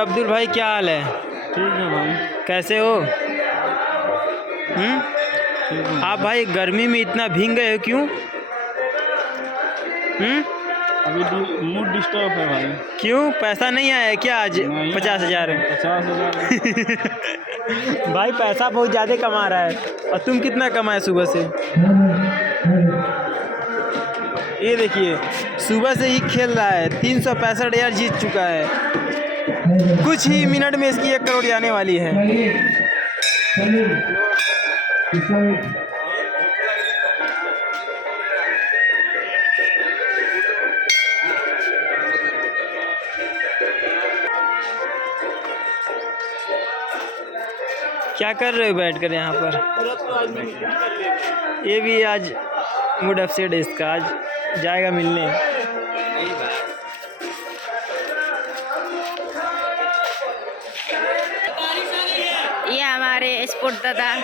अब्दुल भाई, क्या हाल है? ठीक है भाई। कैसे हो? ठीक है। आप भाई गर्मी में इतना भीग गए हो क्यों? अभी मूड डिस्टर्ब है भाई। क्यों, पैसा नहीं आया है क्या आज? नहीं, 50,000 50,000। भाई पैसा बहुत ज़्यादा कमा रहा है। और तुम कितना कमाए सुबह से? ये देखिए, सुबह से ही खेल रहा है, 365,000 जीत चुका है। कुछ ही मिनट में इसकी 1 करोड़ आने वाली है। क्या कर रहे हो बैठकर यहाँ पर? ये भी आज मूड अपसेट है इसका, आज जाएगा मिलने। ये हमारे स्पोर्ट दादा